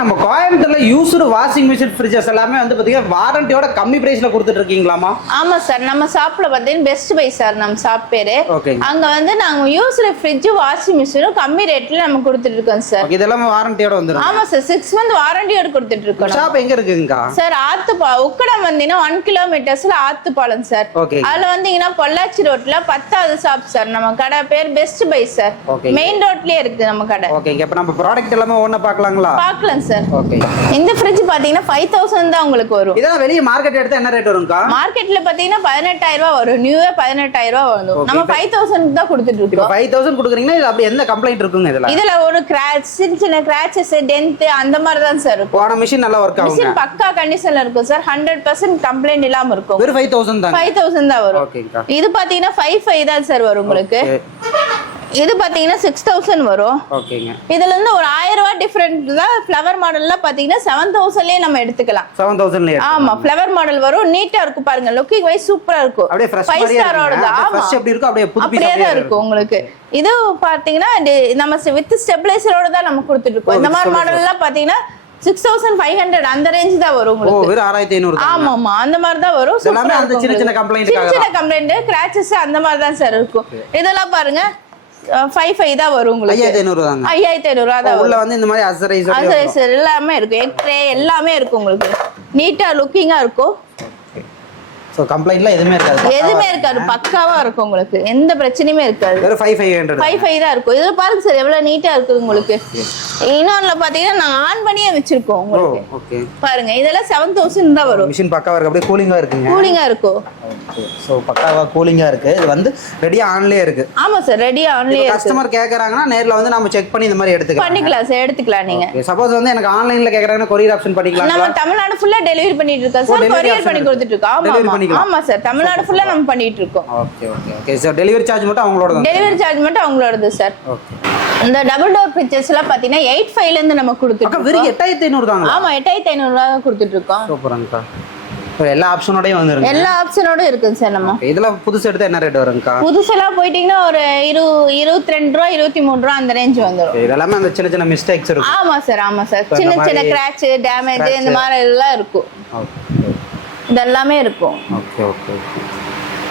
நம்ம கோயம்புத்தூர்ல used washing machine fridges எல்லாமே வந்து பாத்தீங்கன்னா வாரண்டியோட கம்மி பிரைஸ்ல கொடுத்துட்டு இருக்கீங்களாமா? ஆமா சார், நம்ம ஷாப்ல பாத்தீங்கன்னா பெஸ்ட் பை சார் நம்ம ஷாப் பேரு. அங்க வந்து நாங்க யூஸ்டு ஃப்ரிட்ஜ் வாஷிங் மிஷினும் கம்மி ரேட்ல நம்ம கொடுத்துட்டு இருக்கோம் சார். இதெல்லாம் வாரண்டியோட வந்துரும். ஆமா சார், 6 month வாரண்டியோட கொடுத்துட்டு இருக்கோம். ஷாப் எங்க இருக்குங்க சார்? உக்கடம் வந்தீங்கன்னா 1 கிலோமீட்டர்ஸ்ல ஆத்துப்பாலம் சார். அதுல வந்தீங்கன்னா பொள்ளாச்சி ரோட்ல 10வது ஷாப் சார். நம்ம கடை பேர் பெஸ்ட் பை சார். மெயின் ரோட்லயே இருக்கு நம்ம கடை. ஓகேங்க. இப்போ நம்ம ப்ராடக்ட் எல்லாமே ஒண்ணா பார்க்கலாங்களா? பார்க்கலாம் சார். ஓகே. இந்த ஃப்ரிட்ஜ் பாத்தீங்கன்னா 5000 தான் உங்களுக்கு வரும். இதெல்லாம் வெளிய மார்க்கெட் எடுத்தா என்ன ரேட் வரும்க்கா? மார்க்கெட்ல பாத்தீங்கன்னா 18000 ரூபாய் வரும். நியூவே 18000 ரூபாய் வரும். நம்ம 5000 தான் கொடுத்துட்டு இருக்கோம். 5000 கொடுக்குறீங்கன்னா இது அப்படி எந்த கம்ப்ளைண்ட் இருக்குங்க இதெல்லாம்? இதுல ஒரு சின்ன கிராச்சஸ் டென்த் அந்த மாதிரி தான் சார் இருக்கும். போன மிஷின் நல்லா வர்க் ஆகும். மிஷின் பக்கா கண்டிஷன்ல இருக்கும் சார். 100% கம்ப்ளைண்ட் இல்லாம இருக்கும். வெறும் 5000 தான். 5000 தான் வரும். இது பாத்தீங்கன்னா 55 தான் சார் வரும் உங்களுக்கு. இது பாத்தீங்கன்னா 6000 வரும். ஓகேங்க. இதுல இருந்து ஒரு 1000 ரூபாய் டிஃபரண்ட் தான். ஃப்ளவர் மாடல்ல பாத்தீங்கன்னா 7000லயே நம்ம எடுத்துக்கலாம். 7000லயே. ஆமா, ஃப்ளவர் மாடல் வரும். நீட்டா இருக்கும் பாருங்க. லுக்கிங் வைஸ் சூப்பரா இருக்கும். அப்படியே ஃப்ரெஷ் 5 ஸ்டாரோட தான். ஆமா, ஃப்ரெஷ் எப்படி இருக்கும் அப்படியே புது பீஸா தான் இருக்கும் உங்களுக்கு. இது பாத்தீங்கன்னா நம்ம வித் ஸ்டெபிலைசரோட தான் நம்ம கொடுத்துட்டு இருக்கோம். இந்த மாதிரி மாடல் எல்லாம் பாத்தீங்கன்னா 6500 அந்த ரேஞ்ச் தான் வரும் உங்களுக்கு. வெறும் 6500 தான். ஆமா ஆமா, அந்த மாதிரி தான் வரும். எல்லாமே அந்த சின்ன கம்ப்ளைண்ட் கிராச்சஸ் அந்த மாதிரி தான் சார் இருக்கும். இதெல்லாம் பாருங்க 55 தான் வரும் உங்களுக்கு. 5500 தாங்க. 5500 ரூபாய் தான். உள்ள வந்து இந்த மாதிரி அசரைஸ் எல்லாமே இருக்கு. எக் ட்ரே எல்லாமே இருக்கு உங்களுக்கு. நீட்டா லுக்கிங்கா இருக்கும். சோ கம்ப்ளைண்ட்லாம் எதுமே இருக்காது. எதுமே இருக்காது. பக்காவா இருக்கும் உங்களுக்கு. எந்த பிரச்சனையுமே இருக்காது. வெறும் 5500. 55 தான் இருக்கும். இதுல பாருங்க சார் எவ்வளவு நீட்டா இருக்கு உங்களுக்கு. இன்னொன்ல பாத்தீங்கன்னா நான் ஆன் பண்ணியே வச்சிருக்கோம் உங்களுக்கு. ஓகே. பாருங்க இதெல்லாம் 7000 தான் வரும். மிஷின் பக்காவா இருக்கு. அப்படியே கூலிங்கா இருக்குங்க. கூலிங்கா இருக்கும். ஓகே. சோ பக்காவா கூலிங்கா இருக்கு. இது வந்து ரெடியா ஆன்லயே இருக்கு. ஆமா சார், ரெடியா ஆன்லயே இருக்கு. கஸ்டமர் கேக்குறாங்கன்னா நேர்ல வந்து நாம செக் பண்ணி இந்த மாதிரி எடுத்துக்கலாம். பண்ணிக்கலாம் சார், எடுத்துக்கலாம் நீங்க. சப்போஸ் வந்து எனக்கு ஆன்லைன்ல கேக்குறாங்கன்னா கொரியர் ஆப்ஷன் பண்ணிக்கலாம். நம்ம தமிழ்நாடு ஃபுல்லா டெலிவரி பண்ணிட்டு இருக்கோம் சார். கொரியர் பண்ணி கொடுத்துட்டு இருக்கோம். ஆமா ஆமா சார், தமிழ்நாடு ஃபுல்லா நம்ம பண்ணிட்டு இருக்கோம். Okay okay okay. So delivery charge மட்டும் அவங்களோட தான். டெலிவரி சார்ஜ் மட்டும் அவங்களோடது சார். ஓகே. இந்த டபுள் டோர் ஃப்ரிட்ஜஸ் எல்லாம் பாத்தீங்கன்னா 85 ல இருந்து நம்ம கொடுத்துட்டு இருக்கோம். வெறும் 8500 தாங்க. ஆமா, 8500 ரூபாய் கொடுத்துட்டு இருக்கோம். சூப்பர்ங்கக்கா. எல்லா ஆப்ஷனோடயும் வந்துருங்க. எல்லா ஆப்ஷனோட இருக்குங்க சார். நம்ம இதல புதுசு எடுத்தா என்ன ரேட் வரும்க்கா? புதுசெல்லாம் போயிட்டீங்கன்னா ஒரு 22 ரூபாய் 23 ரூபாய் அந்த ரேஞ்ச் வந்துரும். இதெல்லாம் அந்த சின்ன சின்ன மிஸ்டேக்ஸ் இருக்கும். ஆமா சார், ஆமா சார். சின்ன சின்ன கிராட்ச், டேமேஜ் இந்த மாதிரி எல்லாம் இருக்கும். ஓகே. இதெல்லாம் இருக்கும். Okay okay.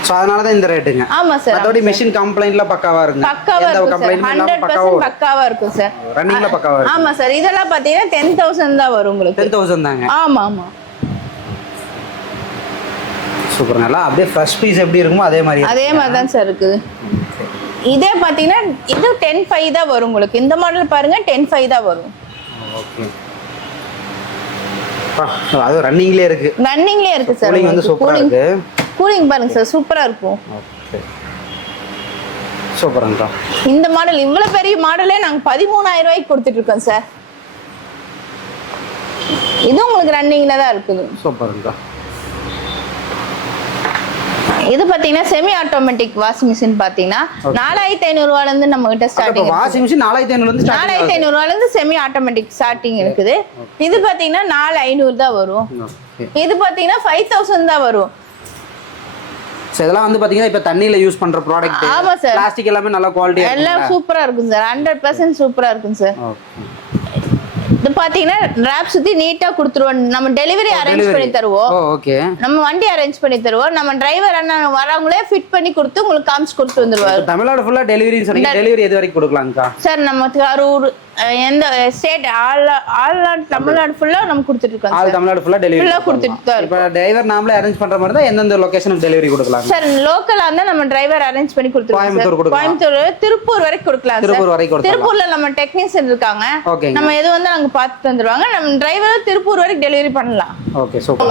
சோ அதனால தான் இந்த ரேட்டுங்க. ஆமா சார். அதோட மெஷின் கம்ப்ளைண்ட்ல பக்காவா இருக்குங்க. பக்காவா இருக்கும் சார். 100% பக்காவா இருக்கும் சார். ரன்னிங்ல பக்காவா இருக்கு. ஆமா சார். இதெல்லாம் பாத்தீங்கன்னா 10000 தான் வரும் உங்களுக்கு. 10000 தாங்க. ஆமா ஆமா. சூப்பர். நல்லா அப்படியே ஃப்ரெஷ் பீஸ் எப்படி இருக்குமோ அதே மாதிரி தான் சார் இருக்குது. இதே பாத்தீங்கன்னா இது 105 தான் வரும் உங்களுக்கு. இந்த மாடல் பாருங்க 105 தான் வரும். ஓகே. அது ரன்னிங்லயே இருக்கு. ரன்னிங்லயே இருக்கு சார். கூலிங் வந்து சூப்பரா இருக்கு. கூலிங் பாருங்க சார், சூப்பரா இருக்கும். ஓகே. சூப்பர்ங்கா. இந்த மாடல் இவ்வளவு பெரிய மாடலே நாங்க 13000 ரூபாய்க்கு கொடுத்துட்டு இருக்கோம் சார். இது உங்களுக்கு ரன்னிங்ல தான் இருக்குது. சூப்பர்ங்கா. இது பாத்தீங்கன்னா செமி ஆட்டோமேட்டிக் வாஷிங் மிஷின் பாத்தீங்கன்னா 4500 ரூபாயில இருந்து நம்ம கிட்ட ஸ்டார்டிங். வாஷிங் மிஷின் 4500 ல இருந்து 4500 ரூபாயில இருந்து செமி ஆட்டோமேட்டிக் ஸ்டார்டிங் இருக்குது. இது பாத்தீங்கன்னா 4500 தான் வரும். இது பாத்தீங்கன்னா 5000 தான் வரும். இதெல்லாம் வந்து பாத்தீங்கன்னா இப்ப தண்ணியில யூஸ் பண்ற ப்ராடக்ட். ஆமா சார். பிளாஸ்டிக் எல்லாமே நல்லா குவாலிட்டியா எல்லாம் சூப்பரா இருக்கும் சார். 100% சூப்பரா இருக்கும் சார். இது பாத்தீங்கன்னா ராப் சுத்தி நீட்டா கொடுத்துருவோம். நம்ம டெலிவரி அரேஞ்ச் பண்ணி தருவோம். ஓகே. நம்ம வண்டி அரேஞ்ச் பண்ணி தருவோம். நம்ம டிரைவர் அண்ணா வரவங்களே ஃபிட் பண்ணி கொடுத்து உங்களுக்கு காமிச்சு கொடுத்து வந்துருவாரு. தமிழ்நாடு ஃபுல்லா டெலிவரின்னு சொன்னீங்க. டெலிவரி எது வரைக்கும் கொடுக்கலாம்க்கா? சார் நம்ம கரூர் எந்த ஸ்டேட் ஆல் தமிழ்நாடு ஃபுல்லா நம்ம கொடுத்துட்டு இருக்கோம். ஆல் தமிழ்நாடு ஃபுல்லா டெலிவரி ஃபுல்லா கொடுத்துட்டு தான். இப்போ டிரைவர் நாமளே அரேஞ்ச் பண்ற மாதிரி தான் எந்தெந்த லொகேஷனுக்கு டெலிவரி கொடுக்கலாம்? சார் லோக்கலா இருந்தா நம்ம டிரைவர் அரேஞ்ச் பண்ணி கொடுத்துருவோம். கோயம்புத்தூர் திருப்பூர் வரைக்கும் கொடுக்கலாம். திருப்பூர் வரைக்கும் கொடுக்கலாம். திருப்பூர்ல நம்ம டெக்னீஷியன் இருக்காங்க. நம்ம எது வந்து நாங்க பார்த்து தந்துருவாங்க. நம்ம டிரைவர் திருப்பூர் வரைக்கும் டெலிவரி பண்ணலாம். Okay super.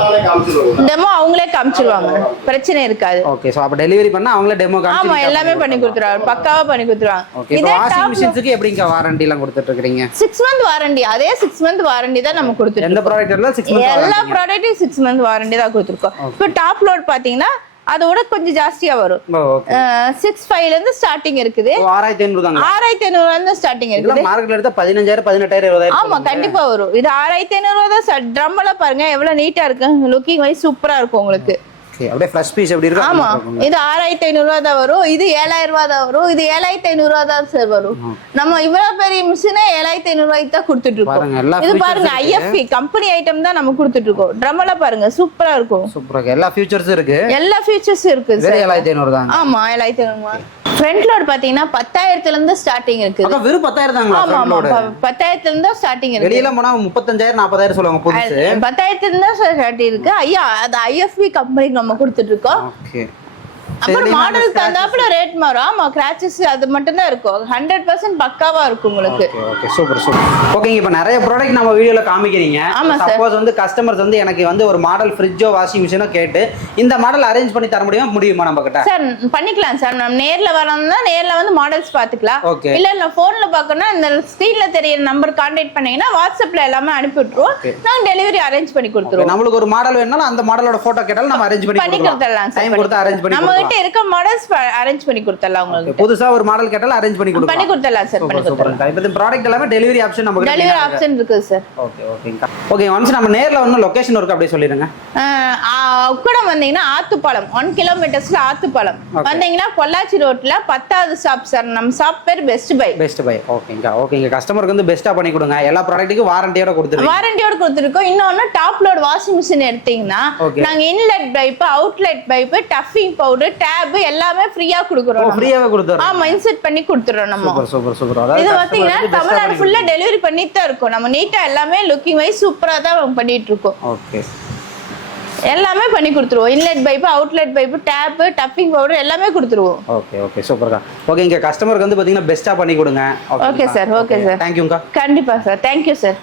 டெமோ அவங்களே காமிச்சிடுவாங்க. பிரச்சனை இருக்காது. ஓகே. சோ அப்ப டெலிவரி பண்ணா அவங்களே டெமோ காமிச்சு. ஆமா, எல்லாமே பண்ணி கொடுத்துருவாங்க. பக்காவா பண்ணி கொடுத்துருவாங்க. ஓகே. வாஷிங் மிஷின்ஸ்க்கு எப்படிங்க வாரண்டி எல்லாம் கொடுத்துட்டு இருக்கீங்க? 6 month வாரண்டி. அதே 6 month வாரண்டி தான் நம்ம கொடுத்துருக்கோம். எந்த ப்ராடக்ட் எல்லாம் 6 month எல்லா ப்ராடக்ட்டும் 6 month வாரண்டி தான் கொடுத்துருக்கோம். இப்போ டாப் லோட் பாத்தீங்கன்னா அதோட கொஞ்சம் ஜாஸ்தியா வரும். 65 ல இருந்து ஸ்டார்டிங் இருக்குது. 6500 தாங்க. 6500 ல இருந்து ஸ்டார்டிங் இருக்குது. இல்ல மார்க்கெட்ல எடுத்தா 15000 18000 20000. ஆமா கண்டிப்பா வரும். இது 6500 தான். ட்ரம் எல்லாம் பாருங்க எவ்வளவு நீட்டா இருக்கு. லுக்கிங் வைஸ் சூப்பரா இருக்கும் உங்களுக்கு. ஓகே அப்படியே ஃப்ரெஷ் பீஸ் எப்படி இருக்கு ஆமா இது 6500 ரூபா தான் வரும், இது 7000 ரூபா தான் வரும், இது 7500 ரூபா தான் சார் வரும். நம்ம இவ்வளவு பெரிய மிஷினே 7500 ரூபாய்க்கு தான் கொடுத்துட்டு இருக்கோம். இது பாருங்க ஐஎஃப்இ கம்பெனி ஐட்டம் தான் நம்ம கொடுத்துட்டு இருக்கோம். ட்ரம் எல்லாம் பாருங்க சூப்பரா இருக்கும். சூப்பரா எல்லா ஃபீச்சர்ஸும் இருக்கு. எல்லா ஃபீச்சர்ஸும் இருக்கு சார். 7500 தான். ஆமா 7500. ஃப்ரண்ட் லோட் பாத்தீங்கன்னா 10000 இருந்து ஸ்டார்டிங் இருக்கு. அப்ப வெறும் 10000 தாங்களா ஃப்ரண்ட் லோட்? 10000 இருந்து ஸ்டார்டிங் இருக்கு. வெளியில போனா 35000 40000 சொல்லுவாங்க புதுசு. 10000 இருந்து ஸ்டார்டிங் இருக்கு. ஐயா அது ஐஎஃப்இ கம்பெனிக்கு நம்ம கொடுத்துட்டு இருக்கோம். ஓகே. அப்புறம் மாடல் தந்தாப்புல ரேட் மாறும். ஆமா கிராச்சஸ் அது மட்டும் தான் இருக்கும். 100% பக்காவா இருக்கும் உங்களுக்கு. Okay super super. ஓகேங்க இப்போ நிறைய ப்ராடக்ட் நம்ம வீடியோல காமிக்கிறீங்க. சப்போஸ் வந்து கஸ்டமர்ஸ் வந்து எனக்கு வந்து ஒரு மாடல் ஃப்ரிட்ஜோ வாஷிங் மிஷினோ கேட்டு இந்த மாடல் அரேஞ்ச் பண்ணி தர முடியுமா நம்ம கிட்ட? சார் பண்ணிக்கலாம் சார். நம்ம நேர்ல வரணும்னா நேர்ல வந்து மாடல்ஸ் பாத்துக்கலாம். இல்ல இல்ல போன்ல பார்க்கணும்னா இந்த ஸ்கிரீன்ல தெரியற நம்பர் கான்டாக்ட் பண்ணீங்கன்னா வாட்ஸ்அப்ல எல்லாமே அனுப்பி விட்டுருவோம். நாங்க டெலிவரி அரேஞ்ச் பண்ணி கொடுத்துருவோம். நம்மளுக்கு ஒரு மாடல் வேணும்னா அந்த மாடலோட போட்டோ கேட்டாலும் நம்ம அரேஞ்ச் பண்ணி கொடுத்துறலாம். டைம் கொடுத்து அரேஞ்ச் பண்ணி நம்ம கிட்ட இருக்க மாடல்ஸ் அரேஞ்ச் பண்ணி கொடுத்துறலாம். உங்களுக்கு புதுசா ஒரு மாடல் கேட்டாலும் அரேஞ்ச் பண்ணி கொடுத்துறலாம் சார். பண்ணி கொடுத்துறலாம். இப்போ இந்த ப்ராடக்ட் எல்லாமே டெலிவரி ஆப்ஷன் நமக்கு டெலிவரி ஆப்ஷன் இருக்கு சார். ஓகே ஓகேங்க. ஓகே ஒன்ஸ் நம்ம நேர்ல வந்து லொகேஷன் இருக்கு அப்படியே சொல்லிருங்க. உக்கடம் வந்தீங்கன்னா ஆத்துப்பாலம் 1 கிலோமீட்டர்ஸ்ல ஆத்துப்பாலம் வந்தீங்கன்னா பொள்ளாச்சி ரோட்ல 10வது ஷாப் சார். நம்ம ஷாப் பேர் பெஸ்ட் பை. Best buy. ஓகேங்க கஸ்டமருக்கு வந்து பெஸ்டா பண்ணி கொடுங்க. எல்லா ப்ராடக்ட்டுக்கும் வாரண்டியோட கொடுத்துருக்கோம். வாரண்டியோட கொடுத்துருக்கோம். இன்னொன்னு டாப் லோட் வாஷிங் மிஷின் எடுத்தீங்கன்னா நாங்க இன்லெட் பைப் அவுட்லெட் பைப் டஃபிங் பவுடர் டேப் எல்லாமே ஃப்ரீயா கொடுக்குறோம். ஃப்ரீயாவே கொடுத்துறோம். ஆமா இன்செட் பண்ணி கொடுத்துறோம் நம்ம. Super super. இது பாத்தீங்கன்னா தமிழ்நாடு ஃபுல்லா டெலிவரி பண்ணிட்டு தான் இருக்கோம். நம்ம நீட்டா எல்லாமே லுக்கிங் வைஸ் சூப்பரா தான் பண்ணிட்டு இருக்கோம். ஓகே எல்லாமே பண்ணி கொடுத்துருவோம். Inlet pipe outlet pipe tape டஃபிங் பவுடர் எல்லாமே கொடுத்துருவோம். ஓகே சூப்பர்க்கா. ஓகே இங்க கஸ்டமருக்கு வந்து பாத்தீங்கன்னா பெஸ்டா பண்ணி கொடுங்க. Okay sir. Okay sir. தேங்க்யூங்கா. கண்டிப்பா சார். Thank you sir.